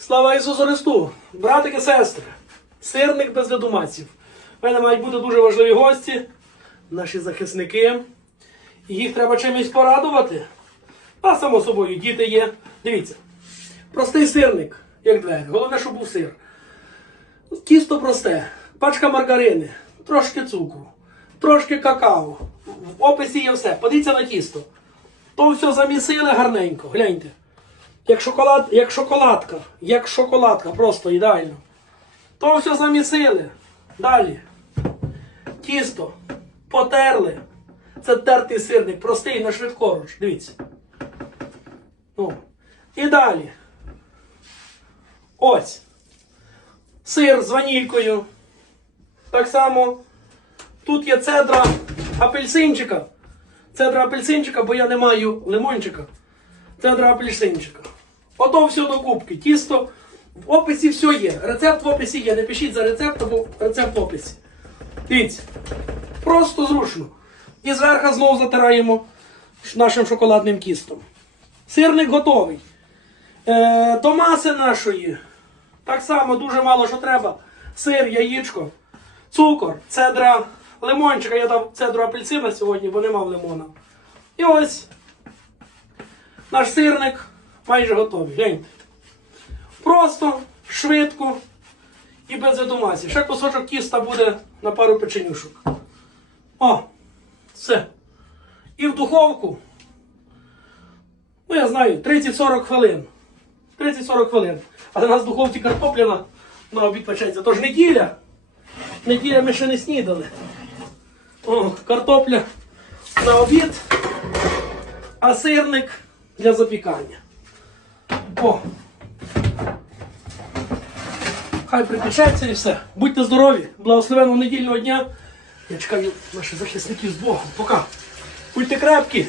Слава Ісусу Христу! Братики, сестри, сирник без ледумаців. У мене мають бути дуже важливі гості, наші захисники. І їх треба чимось порадувати. А само собою, діти є. Дивіться. Простий сирник, як двері. Головне, щоб був сир. Тісто просте, пачка маргарини, трошки цукру, трошки какао. В описі є все. Подивіться на тісто. То все замісили гарненько. Гляньте. Як шоколад, як шоколадка. Як шоколадка, просто ідеально. То все замісили. Далі. Тісто. Потерли. Це тертий сирник, простий на швидкоруч. Дивіться. Ну. І далі. Ось. Сир з ванількою. Так само. Тут є цедра апельсинчика. Цедра апельсинчика, бо я не маю лимончика. Цедра апельсинчика. Ото все до кубки. Тісто. В описі все є. Рецепт в описі є. Не пишіть за рецепт, бо рецепт в описі. Дивіться. Просто зручно. І зверху знову затираємо нашим шоколадним тістом. Сирник готовий. Е, до маси нашої. Так само дуже мало що треба. Сир, яєчко, цукор, цедра лимончика. Я дав цедру апельсина сьогодні, бо не мав лимона. І ось наш сирник майже готовий. Гляньте. Просто, швидко і без видумасі. Ще кусочок тіста буде на пару печенюшок. О, все. І в духовку. Ну, я знаю, 30-40 хвилин. 30-40 хвилин. Але у нас в духовці картопляна на обід печеться. Тож неділя. Неділя ми ще не снідали. О, картопля на обід, а сирник для запікання. О. Хай припечеться і все. Будьте здорові, благословенного недільного дня. Я чекаю наших захисників з Богом. Пока. Будьте крепкі.